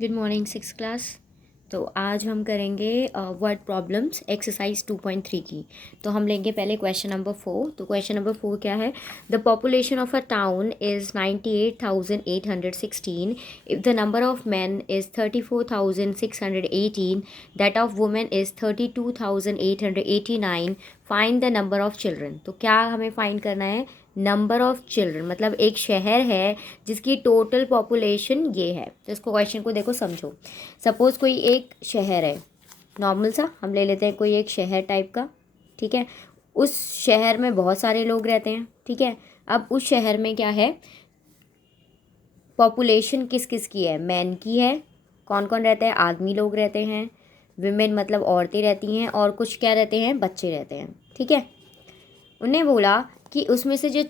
Good morning six class. तो आज हम करेंगे वर्ड प्रॉब्लम्स एक्सरसाइज 2.3 की। तो हम लेंगे पहले क्वेश्चन नंबर 4। तो क्वेश्चन नंबर 4 क्या है? The population of a town is 98,816 if the number of man is 34,618, that of women is 32,889, find the number of children. तो क्या हमें फाइंड करना है? नंबर ऑफ चिल्ड्रन, मतलब एक शहर है जिसकी टोटल पॉपुलेशन ये है। तो इसको क्वेश्चन को देखो, समझो। सपोज़ कोई एक शहर है, नॉर्मल सा हम ले लेते हैं, कोई एक शहर टाइप का, ठीक है। उस शहर में बहुत सारे लोग रहते हैं, ठीक है। अब उस शहर में क्या है, पॉपुलेशन किस किस की है? मैन की है। कौन कौन रहते हैं? आदमी लोग रहते हैं। विमेन मतलब औरतें रहती हैं, और कुछ क्या रहते हैं? बच्चे रहते हैं, ठीक है। उन्हें बोला कि उसमें से जो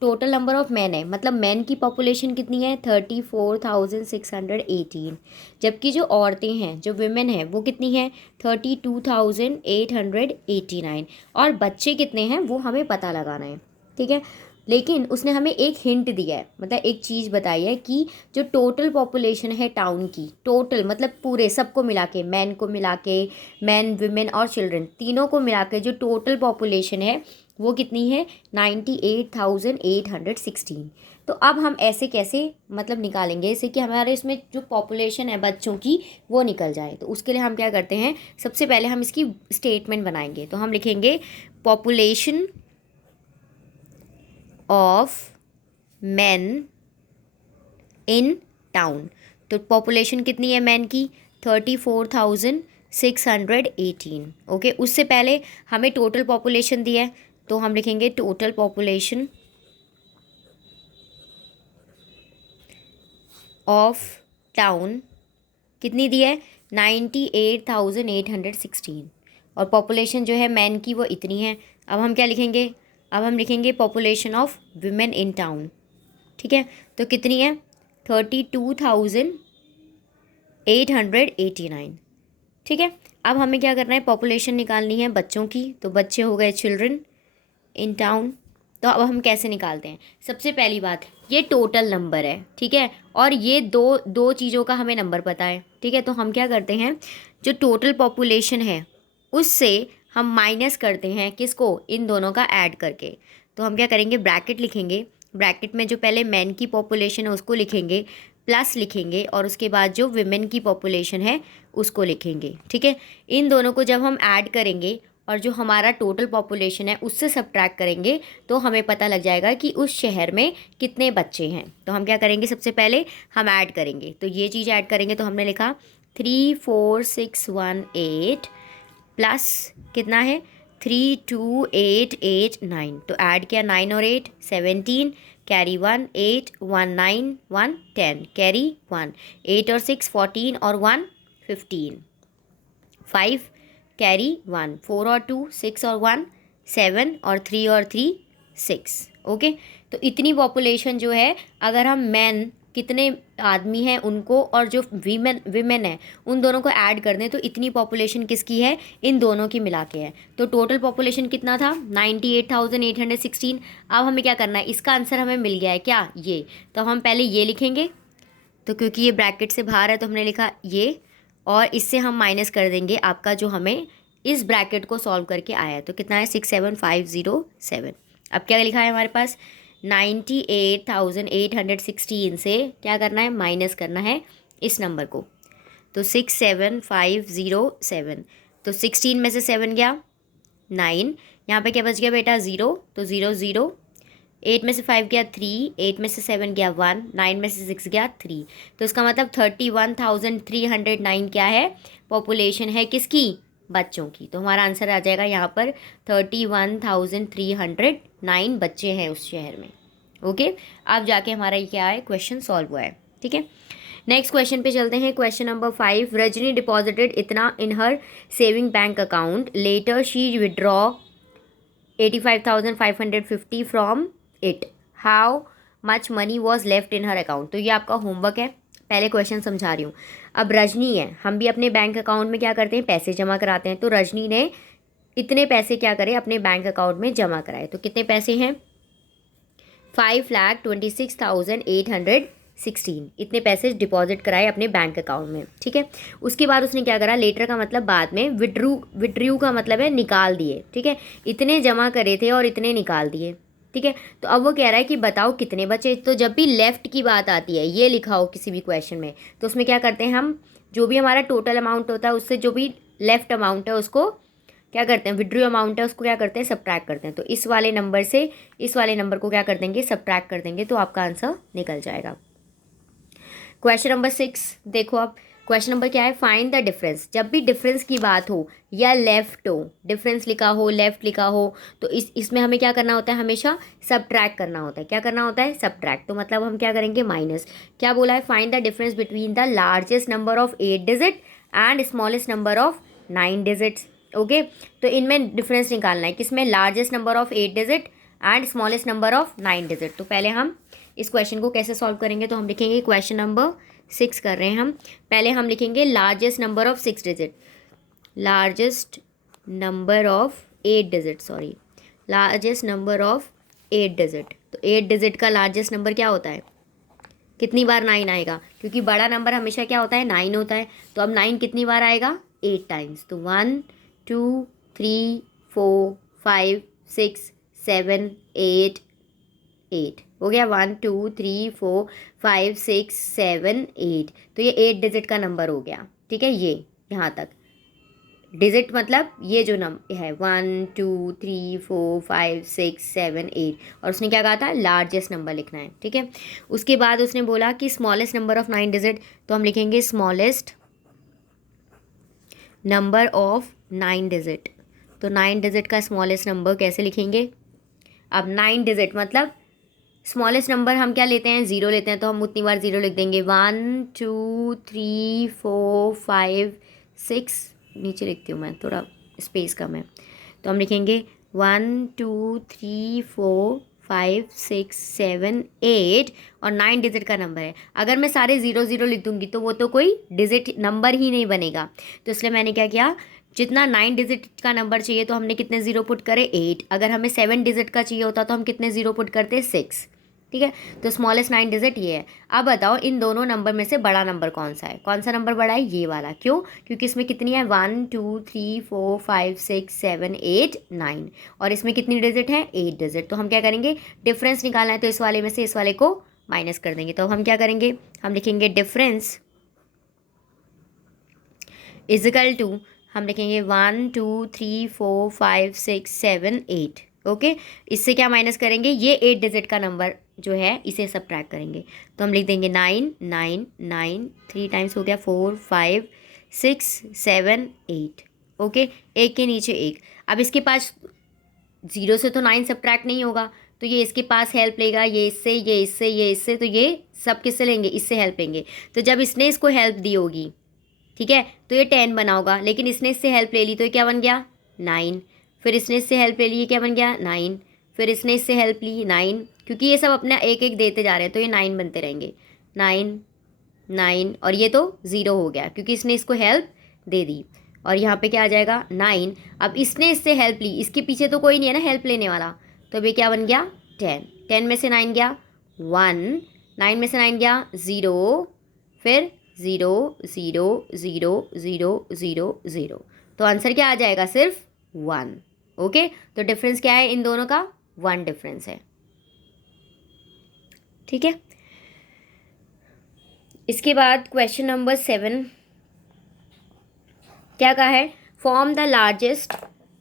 टोटल नंबर ऑफ मैन है, मतलब मैन की पॉपुलेशन कितनी है? 34,618। जबकि जो औरतें हैं, जो विमेन हैं, वो कितनी हैं? 32,889। और बच्चे कितने हैं वो हमें पता लगाना है, ठीक है। लेकिन उसने हमें एक हिंट दिया है, मतलब एक चीज़ बताई है कि जो टोटल पॉपुलेशन है टाउन की, टोटल मतलब पूरे सबको मिला के, मैन को मिला के, मैन विमेन और चिल्ड्रन तीनों को मिला के जो टोटल पॉपुलेशन है वो कितनी है? 98,816। तो अब हम ऐसे कैसे मतलब निकालेंगे इसे कि हमारे इसमें जो पॉपुलेशन है बच्चों की वो निकल जाए? तो उसके लिए हम क्या करते हैं, सबसे पहले हम इसकी स्टेटमेंट बनाएंगे। तो हम लिखेंगे population of man in town. तो पॉपुलेशन कितनी है मैन की? 34,618। ओके, उससे पहले हमें टोटल पॉपुलेशन दिया है, तो हम लिखेंगे टोटल पॉपुलेशन ऑफ टाउन कितनी दी है? 98,816। और पॉपुलेशन जो है मैन की वो इतनी है। अब हम क्या लिखेंगे? अब हम लिखेंगे population of women in town, ठीक है। तो कितनी है? 32,889, ठीक है। अब हमें क्या करना है? पॉपुलेशन निकालनी है बच्चों की। तो बच्चे हो गए चिल्ड्रन इन टाउन। तो अब हम कैसे निकालते हैं? सबसे पहली बात, ये टोटल नंबर है, ठीक है। और ये दो दो चीज़ों का हमें नंबर पता है, ठीक है। तो हम क्या करते हैं, जो टोटल पॉपुलेशन है उससे हम माइनस करते हैं किसको? इन दोनों का ऐड करके। तो हम क्या करेंगे? ब्रैकेट लिखेंगे। ब्रैकेट में जो पहले मैन की पॉपुलेशन है उसको लिखेंगे, प्लस लिखेंगे, और उसके बाद जो विमेन की पॉपुलेशन है उसको लिखेंगे, ठीक है। इन दोनों को जब हम ऐड करेंगे और जो हमारा टोटल पॉपुलेशन है उससे सब्ट्रैक्ट करेंगे, तो हमें पता लग जाएगा कि उस शहर में कितने बच्चे हैं। तो हम क्या करेंगे? सबसे पहले हम ऐड करेंगे। तो ये चीज़ ऐड करेंगे, तो हमने लिखा 34,618 प्लस कितना है? 32,889। तो ऐड किया 9 और 8 17, कैरी 1 8 1 9 1 10, कैरी 1 8 और 6 14 और 1 15, 5 कैरी 1 4 और 2 6 और 1 7 और 3 और 3 6। ओके, तो इतनी पॉपुलेशन जो है, अगर हम मैन कितने आदमी हैं उनको और जो वीमेन विमेन है उन दोनों को ऐड कर दें, तो इतनी पॉपुलेशन किसकी है? इन दोनों की मिला के है। तो टोटल पॉपुलेशन कितना था? 98,816। अब हमें क्या करना है? इसका आंसर हमें मिल गया है क्या? ये। तो हम पहले ये लिखेंगे। तो क्योंकि ये ब्रैकेट से बाहर है तो हमने लिखा ये, और इससे हम माइनस कर देंगे आपका जो हमें इस ब्रैकेट को सॉल्व करके आया है। तो कितना है? 67507। अब क्या लिखा है हमारे पास? 98,816 से क्या करना है? माइनस करना है इस नंबर को। तो 67507। तो 16 में से 7 गया 9, यहाँ पे क्या बच गया बेटा? 0। तो 0 0। 8 में से 5 गया 3, 8 में से 7 गया 1, 9 में से 6 गया 3। तो इसका मतलब 31,309 क्या है? पॉपुलेशन है किसकी? बच्चों की। तो हमारा आंसर आ जाएगा यहाँ पर 31,309 बच्चे हैं उस शहर में। ओके, अब जाके हमारा ये क्या है? क्वेश्चन सॉल्व हुआ है, ठीक है। नेक्स्ट क्वेश्चन पे चलते हैं। क्वेश्चन नंबर 5, रजनी डिपॉजिटेड इतना in her saving bank account, later she withdraw 85,550 from it, how much money was left in her account. तो ये आपका होमवर्क है, पहले क्वेश्चन समझा रही हूँ। अब रजनी है, हम भी अपने बैंक अकाउंट में क्या करते हैं? पैसे जमा कराते हैं। तो रजनी ने इतने पैसे क्या करे? अपने बैंक अकाउंट में जमा कराए। तो कितने पैसे हैं? 5,26,800 16, इतने पैसे डिपॉजिट कराए अपने बैंक अकाउंट में, ठीक है। उसके बाद उसने क्या करा, लेटर का मतलब बाद में, विड्रू का मतलब है निकाल दिए, ठीक है। इतने जमा करे थे और इतने निकाल दिए, ठीक है। तो अब वो कह रहा है कि बताओ कितने बचे। तो जब भी लेफ़्ट की बात आती है, ये लिखा हो किसी भी क्वेश्चन में, तो उसमें क्या करते हैं हम, जो भी हमारा टोटल अमाउंट होता है उससे जो भी लेफ़्ट अमाउंट है उसको क्या करते हैं, विड्रू अमाउंट है उसको क्या करते हैं, सब्ट्रैक्ट करते हैं। तो इस वाले नंबर से इस वाले नंबर को क्या कर देंगे, सब्ट्रैक्ट कर देंगे, तो आपका आंसर निकल जाएगा। क्वेश्चन नंबर 6 देखो आप, क्वेश्चन नंबर क्या है, फाइंड द डिफरेंस। जब भी डिफरेंस की बात हो या लेफ्ट हो, डिफरेंस लिखा हो लेफ्ट लिखा हो, तो इसमें हमें क्या करना होता है, हमेशा सब्ट्रैक्ट करना होता है। क्या करना होता है, सब्ट्रैक्ट। तो मतलब हम क्या करेंगे, माइनस। क्या बोला है, find the difference between the largest number of 8 digit and smallest number of 9 digits. Okay, तो इनमें डिफरेंस निकालना है, किसमें, largest number of 8 digit and smallest number of 9 digit. तो पहले हम इस क्वेश्चन को कैसे सॉल्व करेंगे, तो हम लिखेंगे क्वेश्चन नंबर 6 कर रहे हैं हम। पहले हम लिखेंगे largest number of 6 digit, largest number of 8 digit, sorry, largest number of 8 digit. तो 8 डिजिट का लार्जेस्ट नंबर क्या होता है, कितनी बार 9 आएगा, क्योंकि बड़ा नंबर हमेशा क्या होता है, 9 होता है। तो अब 9 कितनी बार आएगा, 8 टाइम्स। तो 1 2 3 4 5 6 7 8 8 हो गया, 1 2 3 4 5 6 7 8। तो ये 8 डिजिट का नंबर हो गया, ठीक है। ये यहाँ तक डिजिट मतलब ये जो नंबर है 1 2 3 4 5 6 7 8, और उसने क्या कहा था, लार्जेस्ट नंबर लिखना है, ठीक है। उसके बाद उसने बोला कि स्मॉलेस्ट नंबर ऑफ 9 डिजिट, तो हम लिखेंगे स्मॉलेस्ट नंबर ऑफ 9 डिजिट। तो 9 डिजिट का स्मॉलेस्ट नंबर कैसे लिखेंगे, अब 9 डिजिट मतलब स्मॉलेस्ट नंबर हम क्या लेते हैं, ज़ीरो लेते हैं, तो हम उतनी बार ज़ीरो लिख देंगे। 1 2 3 4 5 6, नीचे लिखती हूँ मैं, थोड़ा स्पेस कम है, तो हम लिखेंगे 1 2 3 4 5 6 7 8, और 9 डिजिट का नंबर है। अगर मैं सारे ज़ीरो ज़ीरो लिख दूँगी तो वो तो कोई डिजिट नंबर ही नहीं बनेगा। तो इसलिए मैंने क्या किया, जितना 9 डिजिट का नंबर चाहिए तो हमने कितने ज़ीरो पुट करे, 8। अगर हमें 7 डिजिट का चाहिए होता तो हम कितने ज़ीरो पुट करते, 6, ठीक है। तो स्मॉलेस्ट 9 डिजिट ये है। अब बताओ इन दोनों नंबर में से बड़ा नंबर कौन सा है, कौन सा नंबर बड़ा है, ये वाला। क्यों, क्योंकि इसमें कितनी है, 1 2 3 4 5 6 7 8 9, और इसमें कितनी डिजिट है, 8 डिजिट। तो हम क्या करेंगे, डिफरेंस निकालना है, तो इस वाले में से इस वाले को माइनस कर देंगे। तो हम क्या करेंगे, हम लिखेंगे डिफरेंस इजिकल टू, हम लिखेंगे 1 2 3 4 5 6 7 8। ओके, इससे क्या माइनस करेंगे, ये 8 डिजिट का नंबर जो है इसे सब्ट्रैक्ट करेंगे। तो हम लिख देंगे 9 9 9, 3 टाइम्स हो गया, 4 5 6 7 8। ओके, एक के नीचे एक। अब इसके पास ज़ीरो से तो 9 सब्ट्रैक्ट नहीं होगा, तो ये इसके पास हेल्प लेगा, ये इससे ये इससे ये इससे, तो ये सब किससे लेंगे, इससे हेल्प लेंगे। तो जब इसने इसको हेल्प दी होगी, ठीक है, तो ये 10 बना होगा, लेकिन इसने इससे हेल्प ले ली तो ये क्या बन गया, 9। फिर इसने इससे हेल्प ले ली, ये क्या बन गया, 9। फिर इसने इससे हेल्प ली, 9, क्योंकि ये सब अपना एक एक देते जा रहे हैं तो ये 9 बनते रहेंगे, 9 9, और ये तो 0 हो गया क्योंकि इसने इसको हेल्प दे दी। और यहाँ पे क्या आ जाएगा, 9। अब इसने इससे हेल्प ली, इसके पीछे तो कोई नहीं है ना हेल्प लेने वाला, तो अब ये क्या बन गया, 10। 10 में से 9 गया 1, 9 में से 9 गया 0, फिर 0 0 0 0 0 0। तो आंसर क्या आ जाएगा, सिर्फ 1। ओके, तो डिफरेंस क्या है इन दोनों का, 1 डिफरेंस है, ठीक है। इसके बाद क्वेश्चन नंबर 7 क्या कहा है, form the largest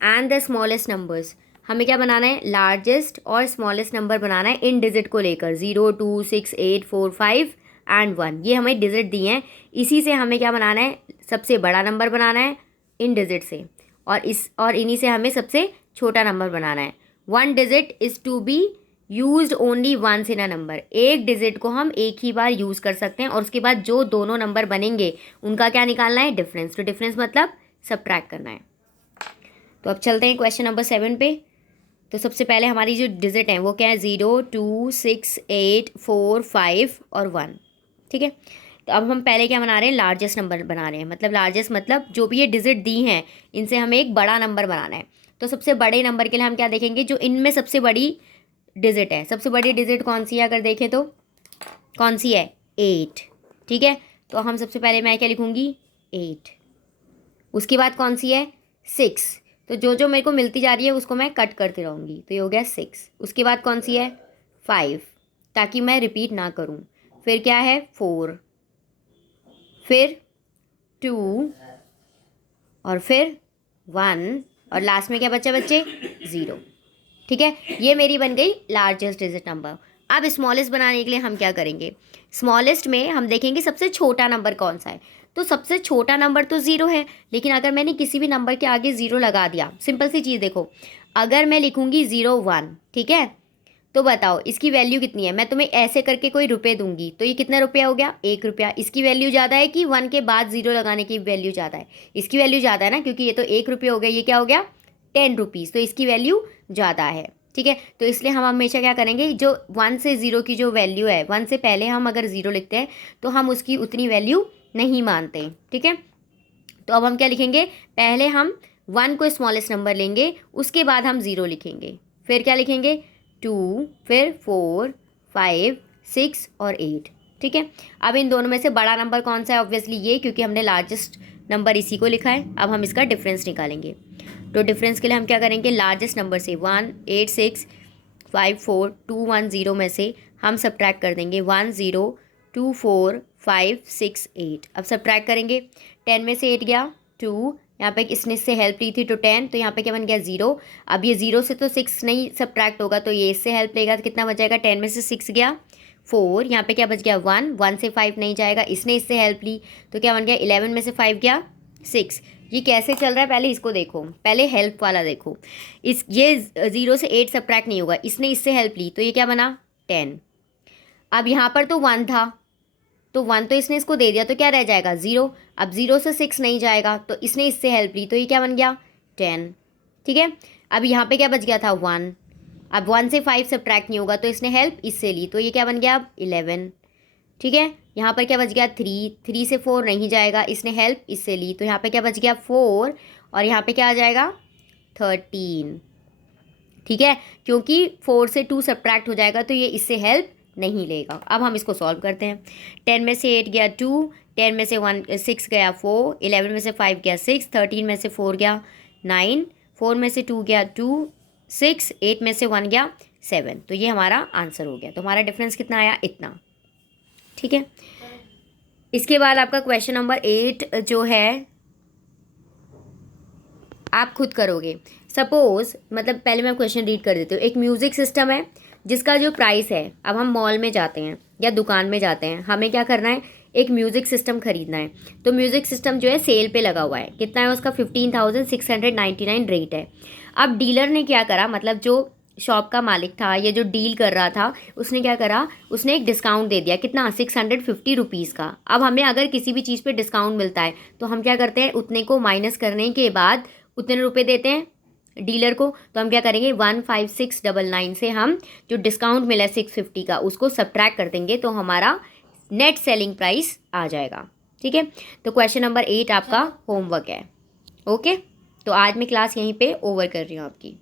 and the smallest numbers. हमें क्या बनाना है, लार्जेस्ट और स्मॉलेस्ट नंबर बनाना है इन डिजिट को लेकर, 0 2 6 8 4 5 एंड 1, ये हमें डिजिट दिए हैं। इसी से हमें क्या बनाना है, सबसे बड़ा नंबर बनाना है इन डिजिट से, और इन्हीं से हमें सबसे छोटा नंबर बनाना है। 1 digit is to be used only once in a number. एक डिजिट को हम एक ही बार यूज़ कर सकते हैं, और उसके बाद जो दोनों नंबर बनेंगे उनका क्या निकालना है, डिफरेंस। तो डिफरेंस मतलब सब्ट्रैक्ट करना है। तो अब चलते हैं क्वेश्चन नंबर 7 पे। तो सबसे पहले हमारी जो डिजिट है वो क्या है, 0 2 6 8 4 5 और 1, ठीक है। तो अब हम पहले क्या बना रहे हैं, लार्जेस्ट नंबर बना रहे हैं। मतलब लार्जेस्ट मतलब जो भी ये डिजिट दी हैं इनसे हमें एक बड़ा नंबर बनाना है। तो सबसे बड़े नंबर के लिए हम क्या देखेंगे, जो इनमें सबसे बड़ी डिजिट है। सबसे बड़ी डिजिट कौन सी है, अगर देखें तो कौन सी है, 8, ठीक है। तो हम सबसे पहले मैं क्या लिखूँगी 8, उसके बाद कौन सी है 6, तो जो जो मेरे को मिलती जा रही है उसको मैं कट करती रहूँगी, तो ये हो गया 6। उसके बाद कौन सी है 5, ताकि मैं रिपीट ना करूँ। फिर क्या है 4, फिर 2 और फिर 1 और लास्ट में क्या बच्चा बच्चे 0, ठीक है। ये मेरी बन गई लार्जेस्ट डिजिट नंबर। अब स्मॉलेस्ट बनाने के लिए हम क्या करेंगे, स्मॉलेस्ट में हम देखेंगे सबसे छोटा नंबर कौन सा है। तो सबसे छोटा नंबर तो 0 है, लेकिन अगर मैंने किसी भी नंबर के आगे 0 लगा दिया, सिंपल सी चीज़ देखो, अगर मैं लिखूँगी 01, ठीक है, तो बताओ इसकी वैल्यू कितनी है। मैं तुम्हें ऐसे करके कोई रुपए दूंगी, तो ये कितना रुपया हो गया 1 रुपया। इसकी वैल्यू ज़्यादा है कि 1 के बाद 0 लगाने की वैल्यू ज़्यादा है, इसकी वैल्यू ज़्यादा है ना, क्योंकि ये तो 1 रुपया हो गया, ये क्या हो गया 10 रुपीज़, तो इसकी वैल्यू ज़्यादा है, ठीक है। तो इसलिए हम हमेशा क्या करेंगे, जो 1 से 0 की जो वैल्यू है, 1 से पहले हम अगर 0 लिखते हैं तो हम उसकी उतनी वैल्यू नहीं मानते, ठीक है। तो अब हम क्या लिखेंगे, पहले हम 1 को स्मॉलेस्ट नंबर लेंगे, उसके बाद हम 0 लिखेंगे, फिर क्या लिखेंगे 2, फिर 4, 5, 6 और 8, ठीक है। अब इन दोनों में से बड़ा नंबर कौन सा है, ऑब्वियसली ये, क्योंकि हमने लार्जेस्ट नंबर इसी को लिखा है। अब हम इसका डिफरेंस निकालेंगे, तो डिफरेंस के लिए हम क्या करेंगे, लार्जेस्ट नंबर से 1, 8, 6, 5, 4, 2, 1, 0 में से हम सब्ट्रैक्ट कर देंगे 1, 0, 2, 4, 5, 6, 8। अब सब्ट्रैक्ट करेंगे, 10 में से 8 गया 2, यहाँ पे इसने इससे हेल्प ली थी तो 10, तो यहाँ पे क्या बन गया 0। अब ये 0 से तो 6 नहीं सब्ट्रैक्ट होगा, तो ये इससे हेल्प लेगा, तो कितना बच जाएगा, 10 में से 6 गया 4, यहाँ पे क्या बच गया 1, 1 से 5 नहीं जाएगा, इसने इससे हेल्प ली, तो क्या बन गया 11 में से 5 गया 6। ये कैसे चल रहा है पहले इसको देखो, पहले हेल्प वाला देखो, इस ये 0 से 8 सब्ट्रैक्ट नहीं होगा, इसने इससे हेल्प ली, तो ये क्या बना 10। अब यहाँ पर तो 1 था, तो 1 तो इसने इसको दे दिया, तो क्या रह जाएगा 0। अब 0 से 6 नहीं जाएगा, तो इसने इससे हेल्प ली, तो ये क्या बन गया 10, ठीक है। अब यहाँ पे क्या बच गया था 1, अब 1 से 5 सब्ट्रैक्ट नहीं होगा, तो इसने हेल्प इससे ली, तो ये क्या बन गया अब 11, ठीक है। यहाँ पर क्या बच गया 3, 3 से 4 नहीं जाएगा, इसने हेल्प इससे ली, तो यहाँ पे क्या बच गया 4, और यहाँ पे क्या आ जाएगा 13, ठीक है, क्योंकि 4 से 2 सब्ट्रैक्ट हो जाएगा, तो ये इससे हेल्प नहीं लेगा। अब हम इसको सॉल्व करते हैं, 10 में से 8 गया 2, 10 में से 6 गया 4, 11 में से 5 गया 6, 13 में से 4 गया 9, 4 में से 2 गया 2, 6, 8 में से 1 गया 7, तो ये हमारा आंसर हो गया। तो हमारा डिफरेंस कितना आया, इतना, ठीक है। इसके बाद आपका क्वेश्चन नंबर 8 जो है आप खुद करोगे। सपोज, मतलब पहले मैं क्वेश्चन रीड कर देती हूँ। एक म्यूज़िक सिस्टम है जिसका जो प्राइस है, अब हम मॉल में जाते हैं या दुकान में जाते हैं, हमें क्या करना है, एक म्यूज़िक सिस्टम खरीदना है। तो म्यूज़िक सिस्टम जो है सेल पे लगा हुआ है, कितना है उसका 15,699 रेट है। अब डीलर ने क्या करा, मतलब जो शॉप का मालिक था, ये जो डील कर रहा था, उसने क्या करा, उसने एक डिस्काउंट दे दिया, कितना 650 रुपीज़ का। अब हमें अगर किसी भी चीज़ पे डिस्काउंट मिलता है तो हम क्या करते हैं, उतने को माइनस करने के बाद उतने रुपए देते हैं डीलर को। तो हम क्या करेंगे 15699 से हम जो डिस्काउंट मिला है 650 का, उसको सब्ट्रैक्ट कर देंगे, तो हमारा नेट सेलिंग प्राइस आ जाएगा, ठीक है। तो क्वेश्चन नंबर 8 आपका होमवर्क है, ओके। तो आज मैं क्लास यहीं पे ओवर कर रही हूँ आपकी।